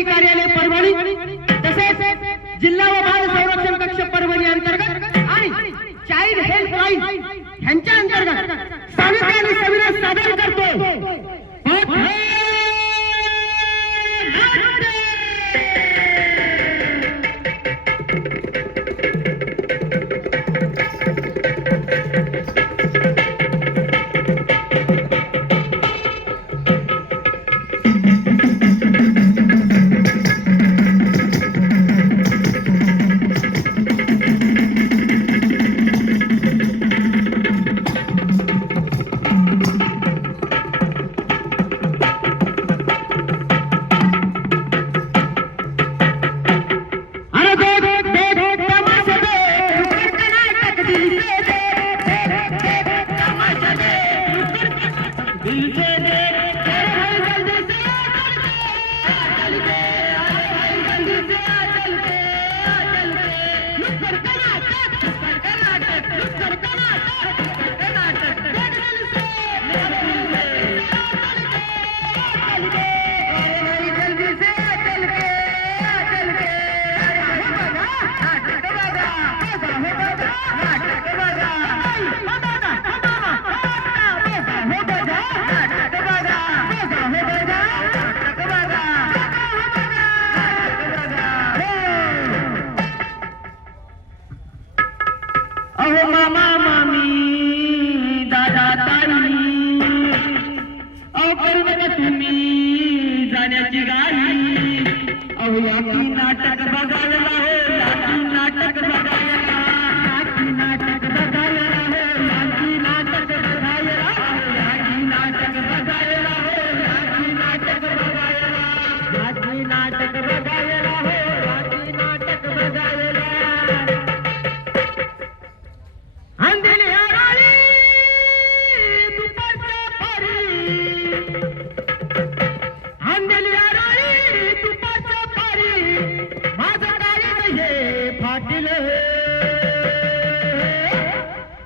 उपजिल्हाधिकारी कार्यालय परभणी तसेच जिल्हा व बाल संरक्षण कक्ष परभणी अंतर्गत आणि चाइल्ड हेल्पलाईन यांच्या अंतर्गत साहित्य आणि सविनय सादर करतो।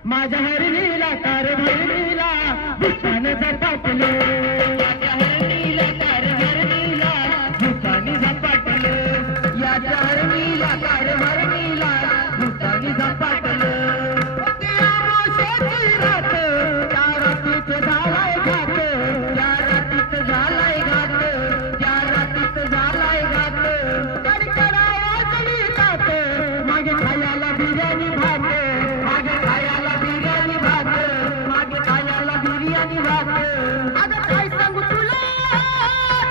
माझ्या हरणीला कार भरणीला दुकान झपाटले, माझ्या हरणीला कार भरणीला दुकान झपाटले, याच्या हरणीला कार भरणीला दुकान झपाटले। रात त्या रातीत झालाय घात, त्या रातीत झालाय घात, त्या रातीत झालाय घात। कडकडा वाजली तात मागे खायला बिर्याणी भात, मागे खायला बिर्याणी भात, मागे खायला बिर्याणी भात। अगं काय सांगू तुला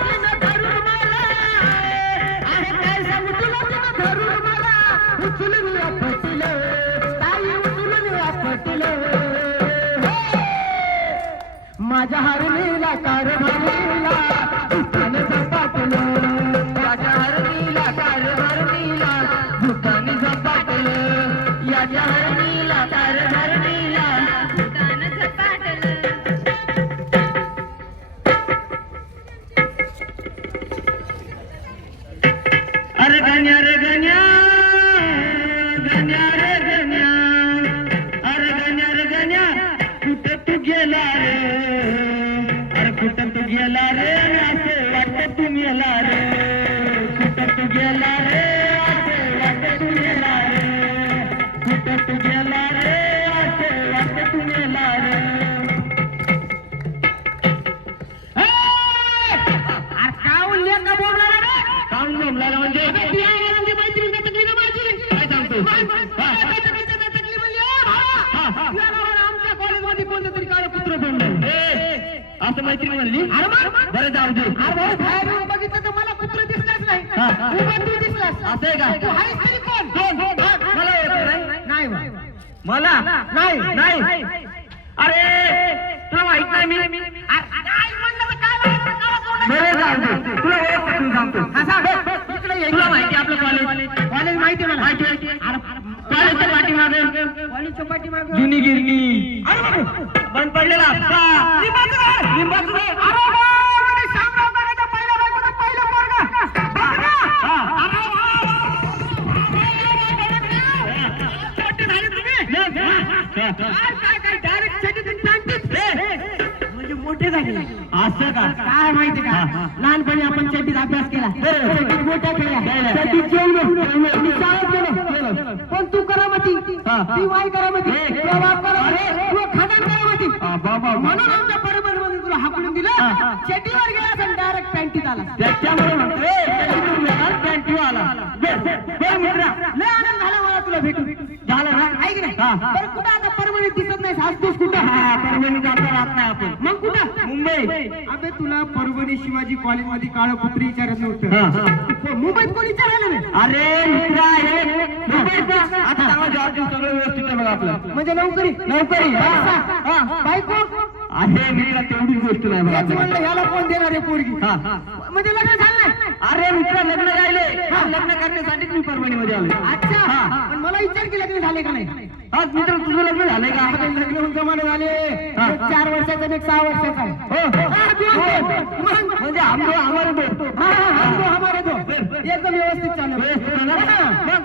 तिनं धरून मला, अरे काय सांगू तुला तिनं धरून मला, उचलून आपटलं ताई उचलून आपटलं। माझ्या हरणीला कार भरणीला दुकान झपाटलं, माझ्या हरणीला कार भरणीला दुकान झपाटलं, याच्या हरणीला कार भरणीला दुकान झपाटलं। अरे गण्या रे गण्या, गण्या रे गण्या, अरे गण्या रे गण्या कुठं तू गेला रे, अरे कुठं तू गेला रे, असं वाटतं तू गेला रे, कुठं तू गेला रे, असं वाटतं तू गेला रे, कुठं तू गेला रे, असं वाटतं तू गेला रे। अरे का उल्लेख का बोलला रे, काऊन बोलला म्हणजे मैत्रीण तकली ना माझी, काय सांगतो तकली म्हणली आमच्या कॉलेजमध्ये कोणतं तरी काळ पुत्र बनलं असं मैत्रीण म्हणली। बरं जाऊ दे, अरे बाहेर येऊन बघितलं तर मला पुत्र दिसलाच नाही, तू दिसलास असं आहे का? तू आहेस तरी कोण? मला ओळखलं नाही, मला नाही नाही, अरे तुला माहित नाही मी म्हणलं तर काय बरं जाऊ दे, तुला ओळख तू सांगतो, तुला माहिती आपलं कॉलेज, कॉलेज माहिती मला, माहिती कॉलेजच्या पाठीमागे, कॉलेजच्या पाठीमागे जुनी गिरणी, अरे बंद पडलेला लिंबाचं झाड, अरे शामराव करायचा पहिला बायकोचा पहिला पोरगा, छोटे झाले तुम्ही, काय डायरेक्ट म्हणजे मोठे झाले असं काय माहिती का लहानपणी आपण चड्डीत अभ्यास केला चड्डीत गोट्या खेळल्या चड्डीत जेवलो शाळेत गेलो पण तू करामती ती वाई करामती तू खादान करामती म्हणून आमच्या परबरमध्ये तुला हाकलून दिलं चड्डीवर गेलास आणि डायरेक्ट पॅन्टीत आला त्याच्यामुळे पॅन्टी आला लय आनंद झाला मला तुला भेटून झालं ना ऐक नाही बरं कुठं आता परभणीत दिसत नाही असतोस कुठं परभणीत आता राहत नाही आपण मग कुठं मुंबई अबे तुला परभणी शिवाजी कॉलेज मध्ये काळं कुत्री विचारत नव्हतं मुंबईत कोण विचारायला नाही अरे मित्रा हे मुंबईत आता चांगला जॉब सगळं व्यवस्थित आहे बघा आपलं म्हणजे नोकरी बायको अरे मित्रा तेवढी गोष्ट नाही म्हणलं ह्याला कोण देणार आहे पोरगी म्हणजे लग्न झालं नाही अरे मित्रा लग्न राहिले लग्न करण्यासाठीच मी परभणीमध्ये आलो अच्छा पण मला विचार की लग्न झाले का नाही आज मित्र तुझं लग्न झालंय का लग्न होऊन जमाने झाले 4 वर्षाचा आणि 6 वर्षाचा म्हणजे हमारे दो एकदम व्यवस्थित चालू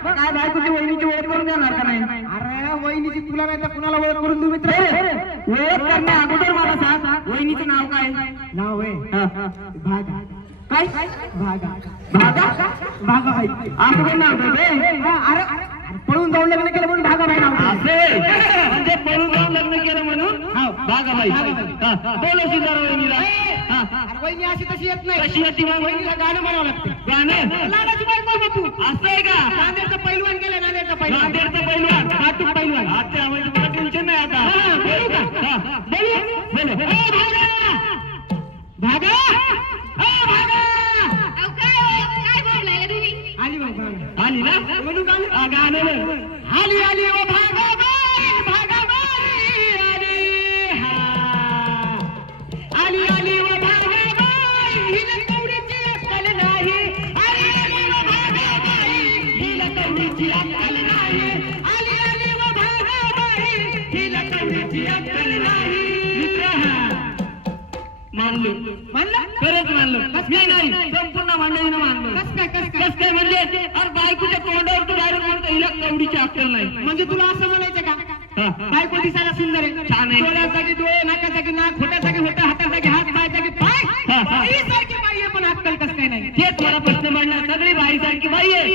काय बायकोची वहिनीची ओळख करून देणार का नाही अरे वहिनीची तुला नाही तर कुणाला ओळख करून देऊ मित्र ओळख करण्या अगोदर मला सांग वहिनीचं नाव काय नाव आहे भागा काय भागाबाई असं कोण नाव अरे पळून जाऊन लग्न केलं म्हणून भागाबाई नाव असे म्हणजे पळून जाऊन लग्न केलं म्हणून भागाबाई बोलशी जरा वहिनीला वहिनी अशी तशी येत नाही तशी येते मग वहिनीला गाणं म्हणावं लागतं गाणं लाडाची बायको तू असं आहे का नांदेडचा पैलवान गेला नांदेडचा पैलवान नाटूक पैलवान अच्छा म्हणजे मला टेन्शन नाही आता बोलू का बोलू भागा आली ना म्हणून गाणं आली ओ भागाबाई आली ओ भागाबाई हिला कवडीची अक्कल नाही आली ओ भागाबाई हिला कवडीची अक्कल नाही आली ओ भागाबाई हिला कवडीची अक्कल नाही मानलं खरंच मानलं मी नाही संपूर्ण मंडळीनं मानलं कस काय म्हणजे अरे बायकोच्या तोंडावर तू डायरेक्ट म्हणतो हिला कवडीची अक्कल नाही म्हणजे तुला असं म्हणायचं का बायको दिसायला सुंदर आहे छान आहे डोळ्यासाठी डोळे नाकासाठी नाक खोट्यासाठी होता हातासाठी हात पायासाठी पाय बाईसारखी बाई आहे पण अक्कल कस काय नाही तेच मला प्रश्न मांडला सगळी बाईसारखी बाई आहे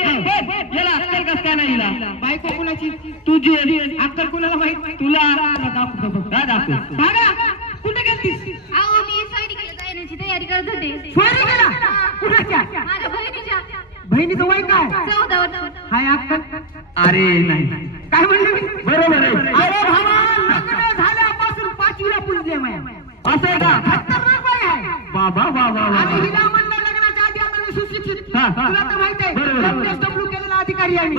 याला अक्कल कस काय नाही हिला बायको कुणाची तुझी अक्कल कुणाला माहित तुला दाखव भागा कुठे गेलतीस तयारी करत होते कुणाच्या माझ्या बहिणीच्या बहिणीचं वय काय 14 वर्ष हाय अक्कल अरे नाही काय म्हणले बरोबर आहे अरे भावा लग्न झाल्यापासून 5वीला पुजले माया असं आहे का खतरनाक बाई आहे बाबा आणि हिला म्हणलं लग्नाच्या आधी आता मी सुशिक्षित तुला तर माहित आहे एमएसडब्ल्यू केलेला अधिकारी आहे मी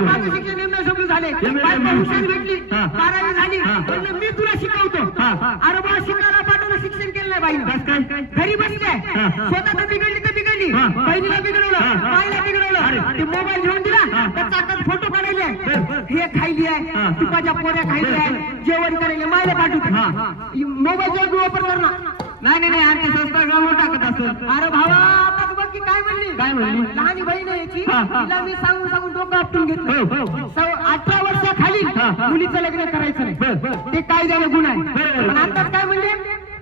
माझं शिक्षण एमएसडब्ल्यू झाले बायको हुशार भेटली 12वी झाली म्हणलं मी तुला शिकवतो अरे बा शिकायला पाठवलं शिक्षण केलं नाही बाईनं घरी बसले स्वतः तर बिघडली बहिणीला बिघडवलं बाईला बिघडवलं ते मोबाईल घेऊन दिला त्या चाकात फोटो काढायले हे खायली आहे तुपाच्या पोऱ्या खायली आहे जेवण करायला मायला पाठवतो मोबाईलचा वापर करणार नाही आमची संस्था गावावर टाकत असत अरे भावा आता बघ की काय म्हणली लहान बहीण आहे याची तिला मी सांगून डोकं आपटून घेतलं 18 वर्षाखाली मुलीचं लग्न करायचं नाही ते कायद्याने गुन्हा आहे पण आता काय म्हणले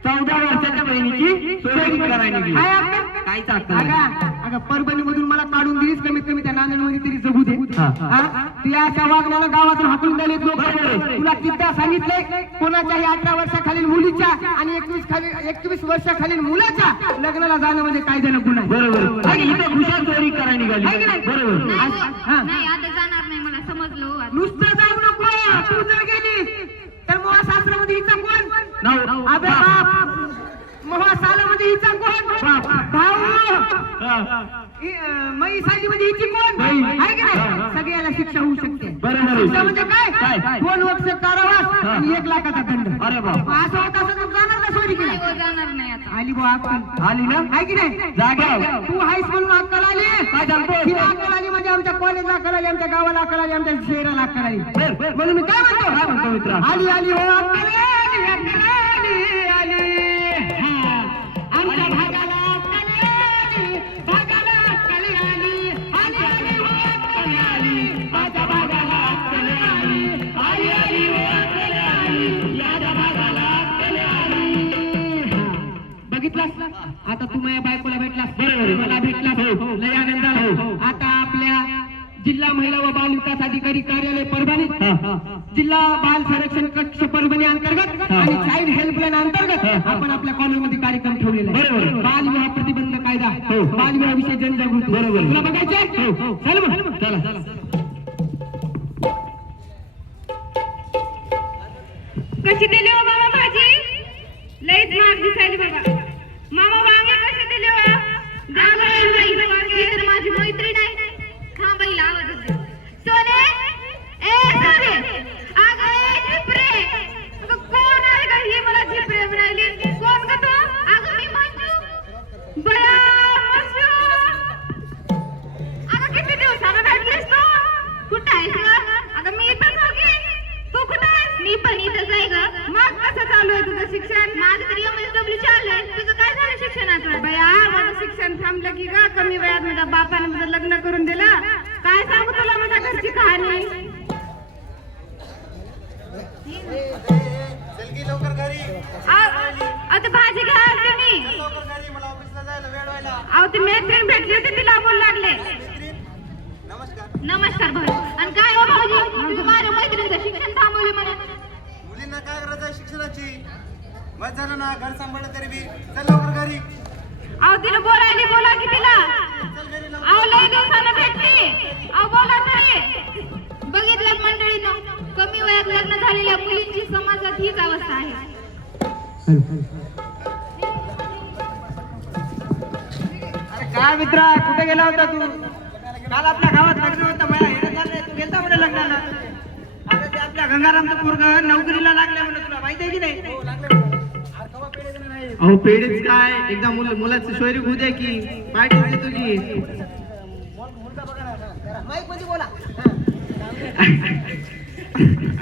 14 वर्षाच्या बहिणीची सोयरी करायची काहीच अगं परभणी मधून मला काढून दिलीस कमीत कमी त्या नांदेडमध्ये तरी जगू दे तुला अशा वागण्याला गावातून हाकलून द्यायला लोक तुला किती सांगितलंय कोणाच्याही 18 वर्षाखालील मुलीच्या आणि 21 वर्षाखालील मुलाच्या लग्नाला जाणं म्हणजे कायद्यानं गुन्हा बरोबर खुशाल चोरी करायला निघाली बरोबर नाही आता जाणार नाही मला समजलं नुसतं जाऊ नको तू जर गेली तर महाशास्त्रामध्ये हिचा कोण अबे बाप महासालामध्ये हिचा कोण भाऊ मई सालीमध्ये हिची कोण आहे की नाही सगळ्याला शिक्षा होऊ शकते शिक्षा म्हणजे काय 2 वर्ष कारावास आणि 1 लाखाचा दंड अरे बाप असं होत असं तू जाणार ना सोयरी केला जाणार नाही आता आली बा अक्कल आली ना आहे की नाही जागा तू हायस म्हणून अक्कल आली काय सांगतो ही अक्कल आली म्हणजे आमच्या कॉलेजला अक्कल आली आमच्या गावाला अक्कल आली आमच्या शहराला अक्कल आली म्हणून मी काय म्हणतो मित्र आली हो अक्कल आली आमच्या भागाला बघितलास आता तू माझ्या बायकोला भेटलास बरोबर मला भेटलास लय आनंद झाला आता आपल्या जिल्हा महिला व बाल विकास अधिकारी कार्यालय परभणी जिल्हा बाल संरक्षण कक्ष परभणी अंतर्गत आणि चाइल्ड हेल्पलाईन अंतर्गत आपण आपल्या कॉलेजमध्ये कार्यक्रम ठेवलेला आहे बाल विवाह प्रतिबंध कायदा बाल विवाह विषयी जनजागृती बरोबर तुला बघायचंय चल मग चला कशी दिली हो मामा भाजी लईच महाग दिसायली बाबा मामा वांगे कसे दिले हो तर माझी मैत्रीण आहे हा बाई आवाज येतो सोने ए सोने अगं ए झिपरे अगं कोण आहे ग ही मला झिपरे म्हणाली कोण ग तो अगं मी मंजू बया मंजू अगं किती दिवसानं भेटलीस तू कुठं आहेस ग अगं मी इथंच होती तू कुठं आहेस मी पण इथंच आहे ग मग कसं चालू आहे तुझं शिक्षण माझं तरी MSW चालू आहे तुझं काय झालं शिक्षणाचं बया माझं शिक्षण थांबलं की ग कमी वयात माझ्या बापाने माझं लग्न करून दिलं काय सांगू तुला माझ्या घरची कहाणी आता भाजी घ्या तुम्ही अहो ती मैत्रीण भेटली होती तिला बोल लागले नमस्कार भाऊ आणि काय हो भाऊजी तुम्ही माझ्या मैत्रिणीचं शिक्षण थांबवले म्हणा मुलींना काय गरज आहे शिक्षणाची मग झालं ना घर सांभाळलं तरी बी चल लवकर घरी अहो तिला बोला की तिला अहो लय दिवसानं भेटली अहो बोला तरी बघितलं मंडळीनं कमी वयात लग्न झालेल्या मुलींची समाजात हीच अवस्था आहे अरे काय मित्रा कुठे गेला होता तू काल आपल्या गावात लग्न होतं मला येणं झालंय तू गेलता म्हणे लग्नाला आता ते आपल्या गंगारामचं पोरगा नोकरीला लागले म्हणे तुला माहिती आहे की नाही अहो पेढेच काय एकदा मुलाची सोयरी होऊ द्या की पार्टी होते तुझी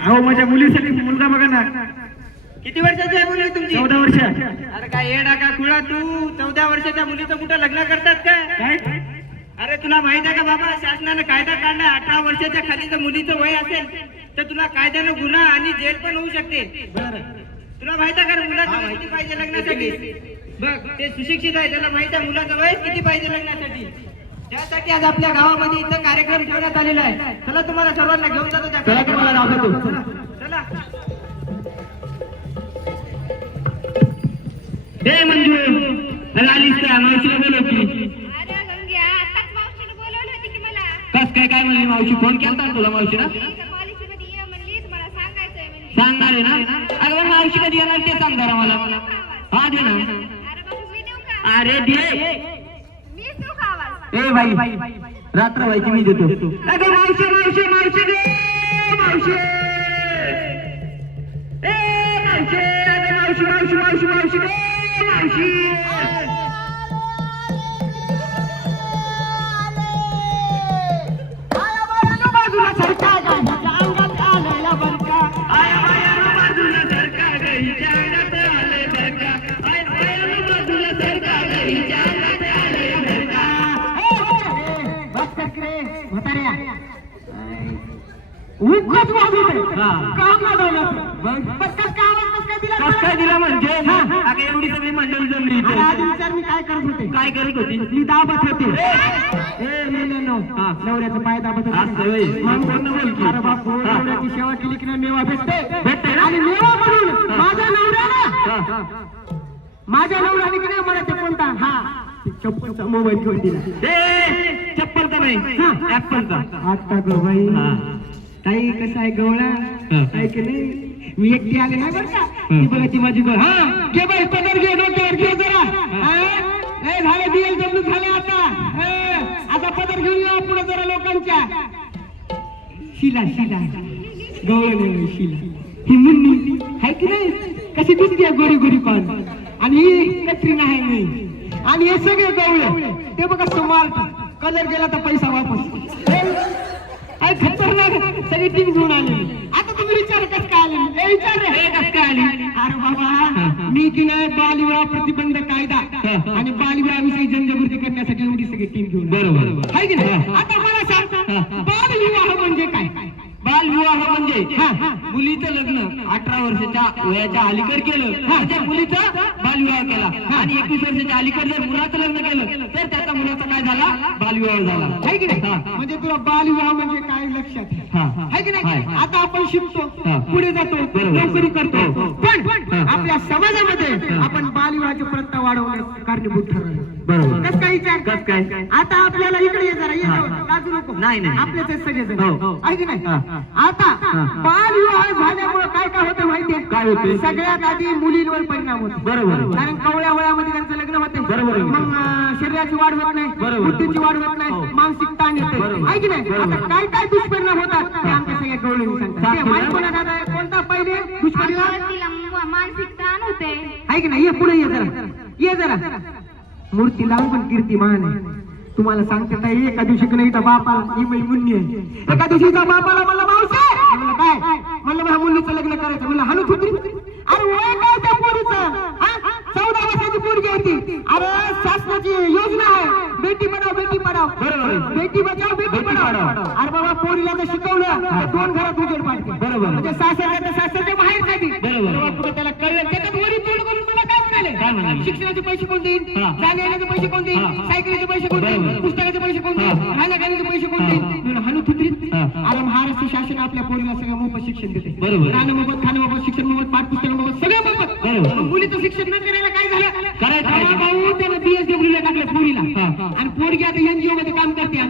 अहो माझ्या मुलीसाठी मुलगा बघा ना किती वर्षाची आहे मुली तुमची 14 वर्ष अरे काय येडा का खुळा तू 14 वर्षाच्या मुलीचं कुठं लग्न करतात काय अरे तुला माहित आहे का बाबा शासनाने कायदा काढलाय 18 वर्षाच्या खाली जर मुलीचं वय असेल तर तुला कायद्याने गुन्हा आणि जेल पण होऊ शकते तुला माहित आहे का मुलाचं वय किती पाहिजे लग्नासाठी बघ ते सुशिक्षित आहे त्याला माहित आहे मुलाचं वय किती पाहिजे लग्नासाठी त्यासाठी आज आपल्या गावामध्ये इथं कार्यक्रम ठेवण्यात आलेला आहे चला तुम्हाला सर्वांना घेऊन जातो त्या तुम्हाला दाखवतो चला हे मंजू आलीस का मावशीला बोलव की अरे गंग्या आताच मावशीने बोलवली होती की मला कस काय म्हणली मावशी फोन केलता ना तुला मावशीला कॉलेजमध्ये ये म्हणली मला सांगायचंय म्हणजे सांगणार आहे ना अगं मावशी कधी येणार ते सांग जरा मला हा दे ना अरे बाबा मी देऊ का अरे दे मी देऊ का आवाज ए बाई रात्र व्हायची मी देतो अगं मावशी मावशी मावशी दे मावशी ए मावशी अगं मावशी मावशी मावशी मावशी दे मावशी बाजूला सरका गाईच्या अंगात आलेला बरका आया बाया बाजूला सरका गाईच्या अंगात आले बरका आया बाया बाजूला सरका गाईच्या अंगात आले बरका बस करके म्हाताऱ्या उगत वाजू दे काम ना झालं बस कस काय दिला म्हणजे अगं एवढी सगळी मंडळी जमली इथे आधी विचार मी काय करत होते मी दाबत होते ए मेलेनो नवऱ्याचं पाय दाबत होते मग कोण बोल की अरे बापू नवऱ्याची सेवा केली की नाही मेवा भेटते आणि मेवा म्हणून माझ्या नवऱ्याने की नाही मला ते कोणता हा चप्पलचा मोबाईल घेऊन दिला चप्पल का नाही ऍपलचा आता ग बाई ताई कसं आहे गवळा काय की नाही मी एकटी आले नाही बरं का ती बघा ती माझी गळ हा घे बाई पदर घे डोक्यावर घे जरा ए झाले BMW झाले आता पदर घेऊन या पुढे जरा लोकांच्या शिला गवळ नाही शिला ही मुन्नी आहे की नाही कशी दिसते गोरी गोरी पण आणि ही कत्रीना आहे मी आणि हे सगळे गवळे ते बघा स्मार्ट कलर गेला तर पैसा वापस खतरनाक सगळी टीम घेऊन आली आता तुम्ही विचार कस काय आले विचार रे कस काय आली अरे बाबा मी की नाही बालविवाह प्रतिबंध कायदा आणि बालविवाहाविषयी जनजागृती करण्यासाठी एवढी सगळी टीम घेऊन बरोबर आहे की नाही आता मला सांग बालविवाह म्हणजे काय बालविवाह म्हणजे मुलीचं लग्न 18 वर्षाच्या वयाच्या अलीकडे केलं म्हणजे मुलीचं बालविवाह केला आणि 21 वर्षाच्या अलीकडे जर मुलाचं लग्न केलं तर त्याचा मुलाचा काय झाला बालविवाह झाला आहे की नाही म्हणजे तुला बालविवाह म्हणजे काय लक्षात आहे की नाही आता आपण शिकतो पुढे जातो नोकरी करतो पण आपल्या समाजामध्ये आपण बालविवाहाची प्रथा वाढवण्यास कारणीभूत ठरलो बरोबर कस काय विचार कस काय आता आपल्याला इकडे ये जरा ये लाजू नको नाही, नाही. आपल्याच सगळेजण हो. आहे की नाही आता बालविवाह झाल्यामुळे काय काय होतं माहितीये काय होते? सगळ्यात आधी मुलींवर परिणाम होतो बरोबर कारण कवळ्या वयामध्ये त्यांचं लग्न होते बरोबर. मग शरीराची वाढ होत नाही बरोबर. बुद्धीची वाढ होत नाही मानसिक ताण येते बरोबर. आहे की नाही बरोबर. आता काय काय दुष्परिणाम होतात ते आमच्या सगळ्या गवळणी सांगतात ते माहित कोणा दादा आहे? कोणता पहिले दुष्परिणाम तिला मानसिक ताण होते आहे की नाही ये पुढे ये जरा मूर्ती लावून पण कीर्तिमान आहे तुम्हाला सांगते ताई एका दिवशी की नाही बापाला ही बाई मुन्नी आहे एका दिवशीचा बापाला मला मावसे म्हणलं काय म्हणलं माझ्या मुलीचं लग्न करायचं म्हणलं हाणू थुतरी अरे वय काय त्या पोरीचं 14 वर्षाची पोरगी होती अरे शासनाची योजना आहे बेटी बचाव बेटी पढाव बरोबर. बेटी बचाव बेटी पढाव अरे बाबा पोरीला जर शिकवलं तर 2 घरात उजेड पाडते बरोबर. म्हणजे सासरच्या बाहेर खाली बरोबर. पुढे त्याला कळलं त्याच्यात वरी तोड करून मला काय काय म्हणाले म्हणाले? शिक्षणाचे पैसे कोण देईल हा. जाण्या येण्याचे पैसे कोण देईल हा. सायकलीचे पैसे कोण देईल बरोबर. पुस्तकाचे पैसे कोण देईल हा. राहण्या खाण्याचे पैसे कोण हा. देईल म्हणून हाणू थुतरीत हा. अरे महाराष्ट्र शासन आपल्या पोरीला सगळं मोफत शिक्षण देते बरोबर. राहणं मोफत खाणं मोफत शिक्षण मोफत पाठपुस्तक मोफत सगळं मोफत बरोबर. मुलीचं शिक्षण न करायला काय झालं करायचं. रामा भाऊ त्यानं BSW ला टाकलं पोरीला हा. आणि पोरगी आता NGO मध्ये काम करते आहे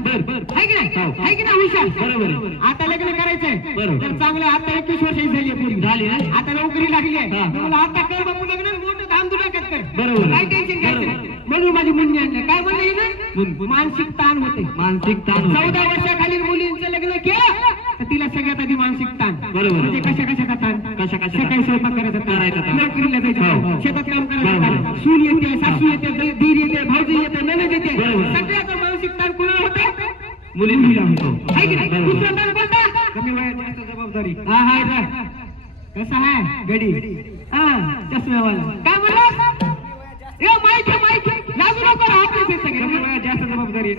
की नाही हो. आहे की नाही हुशार बरोबर. आता लग्न करायचंय बरोबर. तर चांगलं आता 21 वर्षाची झाली आहे पोरगी झाली ना? आता नोकरी लागली आहे हा. मला आता कर बाबू लग्न मोठं धामधुडाक्यात कर बरोबर. काय टेन्शन घ्यायचं नाही. म्हणून माझी मुलगी आणली काय म्हणलं हिने मानसिक ताण होते मानसिक ताण होते. 14 वर्षाखालील मुलींचं लग्न केलं तर तिला सगळ्यात आधी मानसिक ताण बरोबर. म्हणजे कशाचा ताण कशाचा? सकाळी स्वयंपाक करायचा करायचा ताण. नोकरीला हो, जायचं हो. शेतात काम करायचं ताण. बरोबर. सून येते सासू येते दीर येते भाऊजी येते ननद येते बरोबर. सगळ्याचं मानसिक ताण कुणाला होतं मुलींना आहे की नाही बरोबर. दुसरं ताण कोणता कमी वयात जास्त जबाबदारी हा हा कसा आहे गडी हा चष्म्यावाला काय म्हणला माहिती लागू नको आपले कमी वयात जास्त जबाबदारी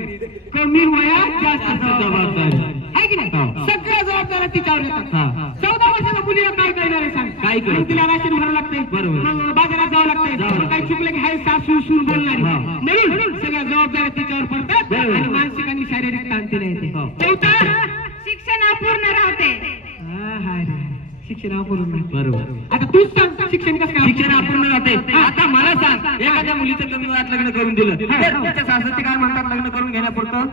कमी वयात जास्त जबाबदारी आहे की नाही सगळ्या जबाबदाऱ्या तिच्यावर येतात 14 वर्षाच्या मुलीला काय करणार आहे सांग काय करणार? मग तिला राशन भरावं लागतंय बरोबर. मग बाजारात जावं लागतंय जावं मग काही चुकलं की हाय सासू सून बोलणारी हा. म्हणून सगळ्या जबाबदाऱ्या तिच्यावर पडतात बरोबर. आणि मानसिक आणि शारीरिक ताण तिला येते हो. चौथा शिक्षण अपूर्ण राहते हाय रे शिक्षण अपूर्ण बरोबर. आता तूच सांग शिक्षण कसं काय शिक्षण अपूर्ण राहते. आता मला सांग एखाद्या मुलीचं लग्न करून दिलं तर त्याच्या सासरचे काय म्हणतात लग्न करून घेण्यापुरतं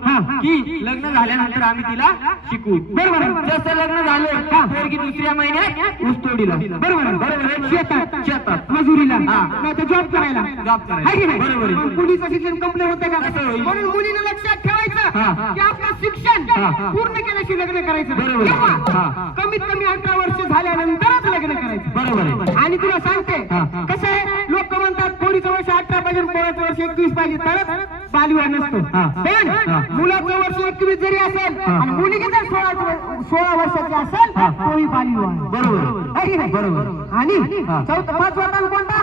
की लग्न झाल्यानंतर आम्ही तिला शिकू बरोबर आहे. जसं लग्न झालं पोरगी दुसऱ्या महिन्यात ऊसतोडीला बरोबर आहे. बरोबर आहे. शेतात मजुरीला हा. नाही तर जॉब करायला जॉब करायला. आहे की नाही? बरोबर आहे. मग मुलीचं शिक्षण कंप्लीट होतं का कसं होईल? म्हणून मुलीने लक्षात हा. ठेवायचं की आपलं शिक्षण हा, हा. पूर्ण केल्याशिवाय लग्न करायचं नाही. बरोबर आहे. किंवा हा. कमीत कमी 18 वर्ष झाल्यानंतरच लग्न करायचं बरोबर आहे. आणि तुला सांगते हा, हा. कसं आहे लोक म्हणतात पोरीचं वर्ष 18 पाहिजे पोराचं वर्ष 21 पाहिजे तरच बालविवाह नसतो हा. पण हा. मुलाचं वर्ष 21 जरी असेल हा. आणि मुलगी जर 16 वर्षाची असेल हा. तोही बालविवाह आहे. बरोबर. आहे की नाही? बरोबर. आणि हा. चौथा 5वा ताण कोणता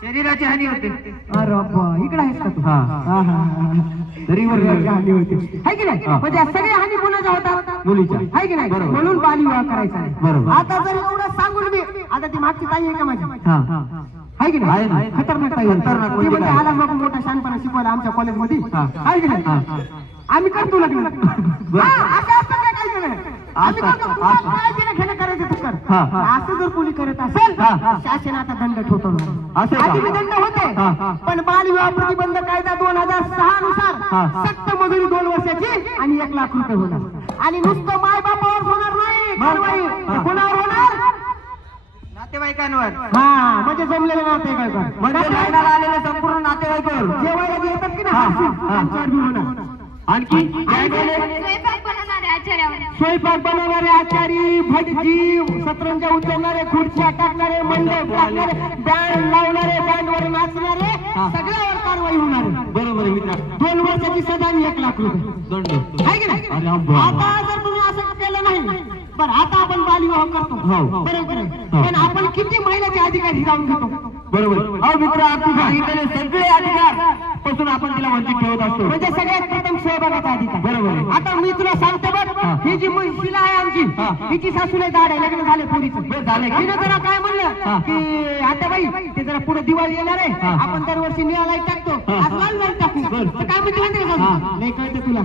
शरीराची हानी होते. अरे बाबा इकडे आहेस का तू हा. हा, हा, हा. शरीराची हानी होते है की नाही हा. म्हणजे सगळ्या हानी कोणाच्या होतात मुलीच्या. है की नाही बरोबर. म्हणून बालविवाह करायचा नाही. बरोबर. आता जर एवढं सांगून मी आता ती मागची ताई आहे का माझी हा. आहे की आहे नाही ना. खतरनाक ताई आहे. खतरनाक ती म्हणजे म्हणते काय? आला मग मोठा शानपणा शिकवायला आमच्या कॉलेजमध्ये हा. आहे की नाही हा. आम्ही करतो लग्न हा, असं असतं काय काय केलं आम्ही असं, करतो तुला असं. काय केलं घेणं करायचं तू कर हा, हा. असं जर कोणी करत असेल हा, हा. शासन आता दंड ठोठवणार असं का? आधी बी दंड होते हा, हा. पण बालविवाह प्रतिबंध कायदा 2006 हा. नुसार सक्त मजुरी 2 वर्षाची आणि 1 लाख रुपये होणार आणि नुसतं माय बापावर होणार नाही कारवाई हा. कोणावर होणार नातेवाईकांवर हा म्हणजे जमलेले नातेवाईक म्हणजे लग्नाला आलेले संपूर्ण नातेवाईकांवर जेवायला जे येतात की हा, हा, नाही हा. त्यांच्यावर बी होणार आणखी काय केले? स्वयंपाक बनवणारे आचार्यावर स्वयंपाक बनवणारे आचारी भटजी सतरंजा उचलणारे खुर्च्या टाकणारे मंडप टाकणारे बँड लावणारे बँडवर नाचणारे हा. सगळ्यावर कारवाई होणार आहे. बरोबर आहे मित्रा. 2 वर्षाची सजा आणि 1 लाख रुपये दंड. आहे की नाही अरे अब्बा. आता जर तुम्ही असं केलं नाही बरं आता आपण बालविवाह करतो हो. बरोबर आहे हो. पण आपण किती महिलाचे अधिकार हिरावून घेतो बरोबर. अहो मित्र आपण सांगितलेले सगळे अधिकार पासून आपण तिला वंचित ठेवत असतो. म्हणजे सगळ्यात प्रथम सहभागाचा अधिकार बरोबर. बरोबर. आता मी तुला सांगतो बघ, ही जी शिला आहे आमची, हिची सासूला दाढ आहे, लग्न झाले पोरीचं. झालंय का? तिनं जरा काय म्हणलं की आता बाई ते जरा पुढे दिवाळी येणार आहे, आपण दरवर्षी निळा टाकतो, आज लाल लाईट टाकू. तर काय म्हणते माहिती का सासू? नाही कळतं तुला,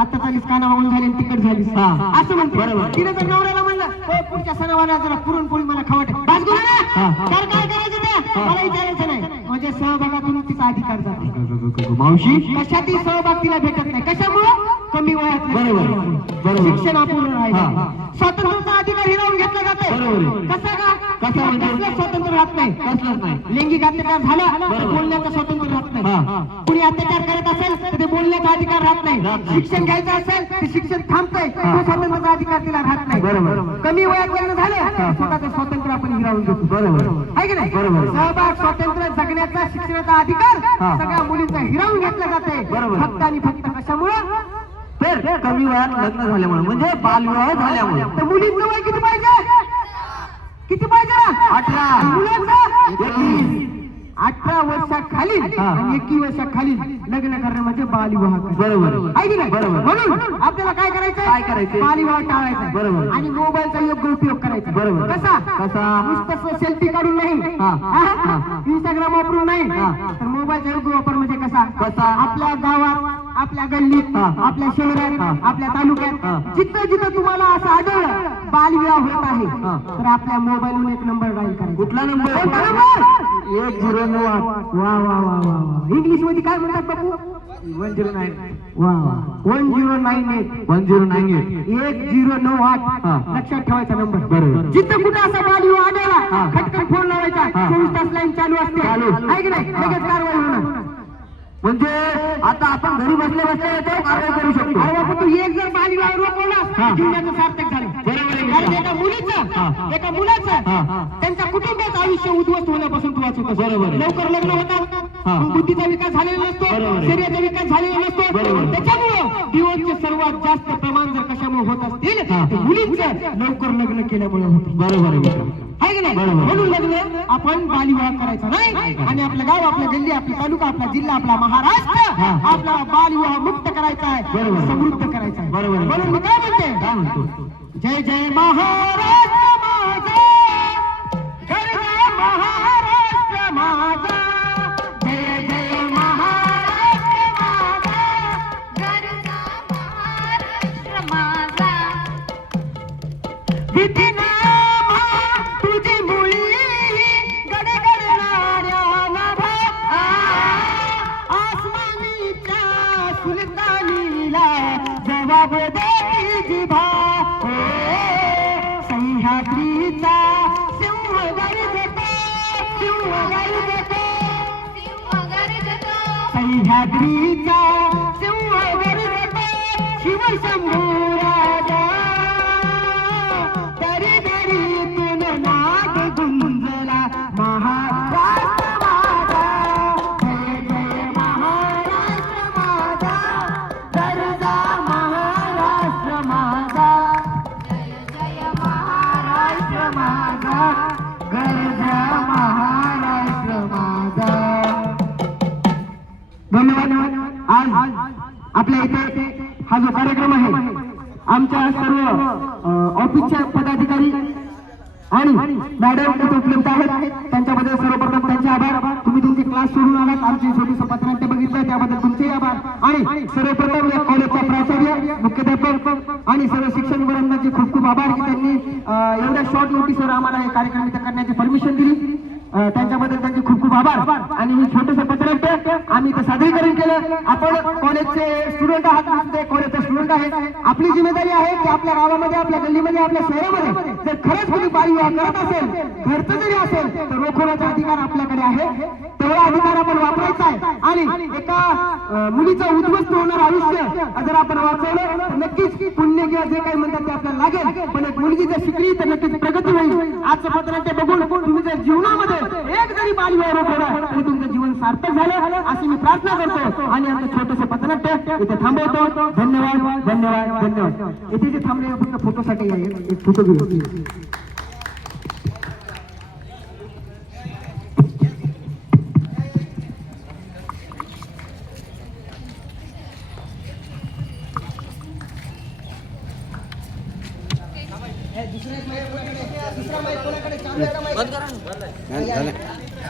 आता चालीस कानावाळून झाली आणि तिकट झालीस असं म्हणते. तिनं जर नवऱ्याला म्हणलं "ओ, पुढच्या सणावाला जरा पुरणपोळी मला खावट बस गुरु ना, तर काय करायचं ते मला विचारायचं नाही. म्हणजे सहभागातून तिचा अधिकार जाते. मावशी कशातही सहभाग तिला भेटत नाही. कशामुळं? कमी वयात बरोबर. शिक्षण अपूर्ण राहिलं. स्वातंत्र्याचा अधिकार हिरावून घेतला जातो. बरोबर. कसा का? कसा म्हणजे? कसलं स्वातंत्र्य राहत नाही. कसलंच नाही. लैंगिक अत्याचार झाला तर बोलण्याचं स्वातंत्र्य राहत नाही. कुणी अत्याचार करत असेल तर ते बोलण्याचा अधिकार राहत नाही. शिक्षण घ्यायचं असेल तर शिक्षण थांबतंय, तो स्वातंत्र्याचा अधिकार तिला राहत नाही. कमी वयात लग्न झालं स्वतःचं स्वातंत्र्य आपण हिरावून घेतो. बरोबर आहे की नाही? सहभाग, स्वातंत्र्य, जगण्याचा, शिक्षणाचा अधिकार सगळ्या मुलींचा हिरावून घेतला जाते. फक्त आणि फक्त कशामुळं? तर कमी वयात लग्न झाल्यामुळे म्हणजे बालविवाह झाल्यामुळे. तर मुलींचं वय किती पाहिजे? किती पाहिजे? 18. मुलांचं 21. 18 वर्षाखाली आणि 21 वर्षाखाली लग्न करणं म्हणजे बालविवाह करणं. बरोबर. आहे की नाही? बरोबर. म्हणून आपल्याला काय करायचं? काय करायचं? बालविवाह टाळायचा. बरोबर. आणि मोबाईलचा योग्य उपयोग करायचा. बरोबर. कसा? नुसतं सेल्फी काढून नाही, इंस्टाग्राम वापरून नाही, तर मोबाईलचा योग्य वापर म्हणजे कसा? आपल्या गावात, आपल्या गल्लीत, आपल्या शहरात, आपल्या तालुक्यात जिथं जिथं तुम्हाला असं आढळलं बालविवाह होत आहे तर आपल्या मोबाईलवरून एक नंबर डायल करायचा. कुठला नंबर? कोणता नंबर? 1098. वा वा वा वा. इंग्लिश मध्ये काय म्हणतात बापू? 109. वा वा. 1098. 1098. 1098. लक्षात ठेवायचा नंबर. बरोबर. जिथं कुठं असा बालविवाह आढळला खटकन फोन लावायचा. 24 तास लाईन चालू असते. आहे की नाही? लगेच कारवाई होणार. म्हणजे आता आपण घरी बसल्या बसल्या याच्यावर कारवाई करू शकतो. अरे बाबा, तू एक जर बालविवाह रोखवला जीवनाचं सार्थक झालं. कारण एका मुलाचं त्यांच्या कुटुंबाचं आयुष्य उद्ध्वस्त होण्यापासून तू वाचवतो. बरोबर. लवकर लग्न होतात, मग बुद्धीचा विकास झालेला नसतो, शरीराचा विकास झालेला नसतो. त्याच्यामुळं डिवोर्सचे सर्वात जास्त प्रमाण जर कशामुळे होत असतील तर मुलींचं लवकर लग्न केल्यामुळे होते. बरोबर आहे की नाही? म्हणून लग्न आपण बालविवाह करायचा नाही आणि आपलं गाव, आपल्या गल्ली, आपला तालुका, आपला जिल्हा, आपला महाराष्ट्र आपला बालविवाह मुक्त करायचा आहे, समृद्ध करायचा आहे. बरोबर. म्हणून मी काय म्हणते? जय जय महाराष्ट्र माझा, जय जय महाराष्ट्र माझा, जय जय महाराष्ट्र माझा, गरजा महाराष्ट्र माझा. विधिनामा तुझी मुळी गडगडणाऱ्या नभा, आसमानीच्या सुलतानीला जबाब देती जिभा. सह्याद्रीचा सिंह गर्जतो, सिंह गर्जतो, सह्याद्रीचा सिंह गर्जतो, शिवशंभू राजा. दरी दरीतून नाद गुंजला महाराष्ट्र माझा, जय जय महाराष्ट्र माझा, गरजा महाराष्ट्र माझा, जय महाराष्ट्र माझा, गरजा महाराष्ट्र माझा. धन्यवाद. आज आपल्या इथे हा जो कार्यक्रम आहे आमच्या सर्व ऑफिसच्या पदाधिकारी आणि मॅडम इथे उपलब्ध आहेत, त्यांच्याबद्दल सर्वप्रथम त्यांचे आभार. तुम्ही तुमचे क्लास सोडून आलात, आमची छोटी पथनाट्य बघितलं त्याबद्दल तुमचे आभार. आणि सर्वप्रथम या कॉलेजचा प्राचार्य, मुख्याध्यापक आणि सर्व शिक्षण विभागांचे खूप खूप आभार की त्यांनी एवढ्या शॉर्ट नोटीसवर आम्हाला हे कार्यक्रम इथं करण्याची परमिशन दिली. त्यांच्याबद्दल त्यांचे खूप खूप आभार. आणि हे छोटंसं पथनाट्य आम्ही इथं सादरीकरण केलं. आपण कॉलेजचे स्टुडंट आहात, ते कॉलेजचे स्टुडंट आहे. आपली जिम्मेदारी आहे की आपल्या गावामध्ये, आपल्या गल्लीमध्ये, आपल्या शहरामध्ये जर खरंच कोणी बालविवाह करत असेल, घरचं जरी असेल तर रोखण्याचा अधिकार आपल्याकडे आहे. तेवढा अधिकार आपण वापरायचा आहे. आणि एका मुलीचं उद्ध्वस्त होणार आयुष्य जर आपण वाचवलं तर नक्कीच पुण्य किंवा जे काही म्हणतात ते आपल्याला लागेल. पण एक मुलगी जर शिकली तर नक्कीच प्रगती होईल. आजचं पथनाट्य बघून तुम्ही जर जीवनामध्ये एक जरी बालविवाह रोखला तरी तुमचं जीवन सार्थक झालं अशी मी प्रार्थना करतो. आणि आमचं छोटंसं पथनाट्य इथे थांबवतो. धन्यवाद धन्यवाद धन्यवाद. इथे जे थांबले फक्त फोटोसाठी आहे, एक फोटो घेऊ. दुसरा माईक कोणाकडे चालू आहे का माईक?